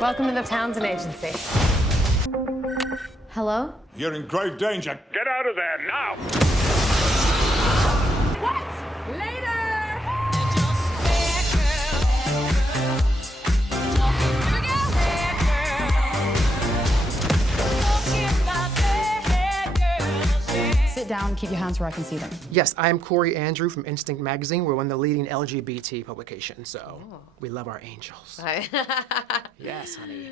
Welcome to the Townsend Agency. Hello? You're in grave danger. Get out of there now! What? Later! Sit down, keep your hands where I can see them. Yes, I am Corey Andrew from Instinct Magazine. We're one of the leading LGBT publications, so we love our angels. Yes, honey.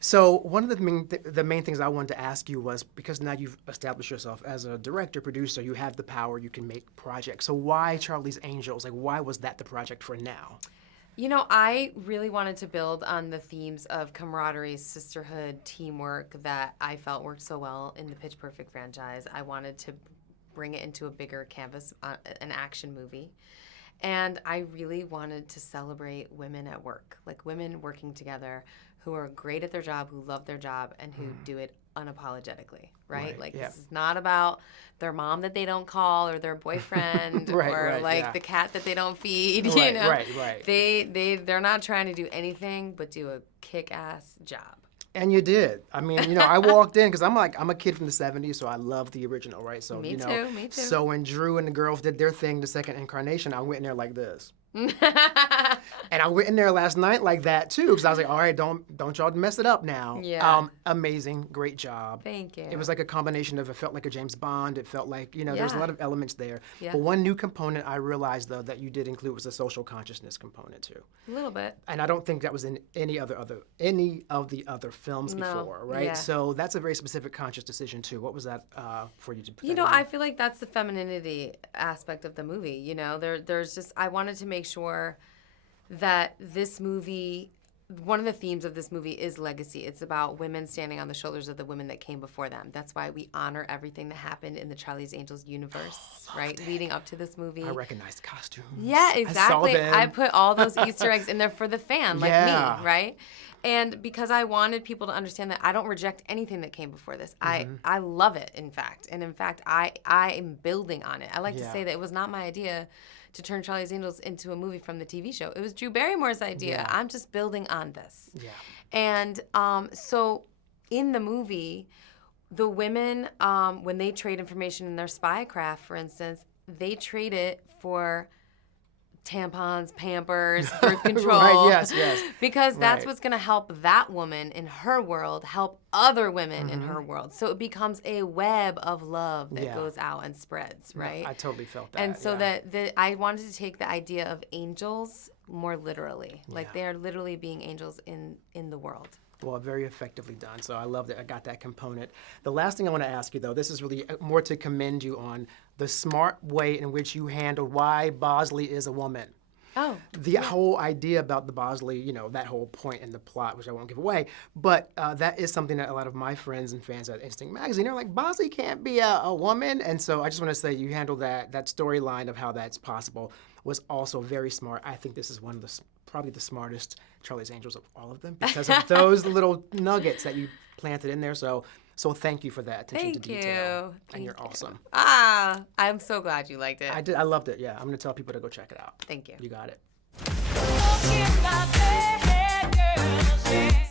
So one of the main things I wanted to ask you was, because now you've established yourself as a director, producer, you have the power, you can make projects. So why Charlie's Angels? Like, why was that the project for now? You know, I really wanted to build on the themes of camaraderie, sisterhood, teamwork that I felt worked so well in the Pitch Perfect franchise. I wanted to bring it into a bigger canvas, an action movie. And I really wanted to celebrate women at work, like women working together who are great at their job, who love their job, and who do it unapologetically, right? Like, this is not about their mom that they don't call or their boyfriend the cat that they don't feed, you know? Right. They're not trying to do anything but do a kick-ass job. And you did. I mean, you know, I walked in because I'm a kid from the 70s, so I love the original, right? So, Me too. So when Drew and the girls did their thing, the second incarnation, I went in there like this. And I went in there last night like that too, because I was like, all right, don't y'all mess it up now. Yeah. Amazing, great job. Thank you. It was like a combination of, it felt like a James Bond. It felt like, you know, there's a lot of elements there. Yeah. But one new component I realized though that you did include was a social consciousness component too. A little bit. And I don't think that was in any of the other films before, right? Yeah. So that's a very specific conscious decision too. What was that for you to put You that know, in? I feel like that's the femininity aspect of the movie. You know, there's just, I wanted to make sure that this movie, one of the themes of this movie is legacy. It's about women standing on the shoulders of the women that came before them. That's why we honor everything that happened in the Charlie's Angels universe, right? Leading up to this movie. I recognized the costumes. Yeah, exactly. I saw them. I put all those Easter eggs in there for the fan, like Yeah. me, right? And because I wanted people to understand that I don't reject anything that came before this. I love it, in fact. And in fact, I am building on it. I like to say that it was not my idea to turn Charlie's Angels into a movie from the TV show. It was Drew Barrymore's idea. Yeah. I'm just building on this. Yeah. And so in the movie, the women, when they trade information in their spycraft, for instance, they trade it for tampons, Pampers, birth control. Right, yes. Because that's Right. what's going to help that woman in her world help other women in her world. So it becomes a web of love that Yeah. goes out and spreads, right? I totally felt that. And so yeah. I wanted to take the idea of angels more literally. Like they are literally being angels in the world. Well, very effectively done. So I love that I got that component. The last thing I want to ask you, though, this is really more to commend you on the smart way in which you handled why Bosley is a woman. Oh. The whole idea about the Bosley, you know, that whole point in the plot, which I won't give away, but that is something that a lot of my friends and fans at Instinct Magazine are like, Bosley can't be a woman. And so I just want to say you handled that storyline of how that's possible was also very smart. I think this is one of the probably the smartest Charlie's Angels of all of them because of those little nuggets that you planted in there. So thank you for that attention to detail. And you're awesome. I'm so glad you liked it. I loved it. Yeah, I'm going to tell people to go check it out. Thank you. You got it. Look in my bed, girl,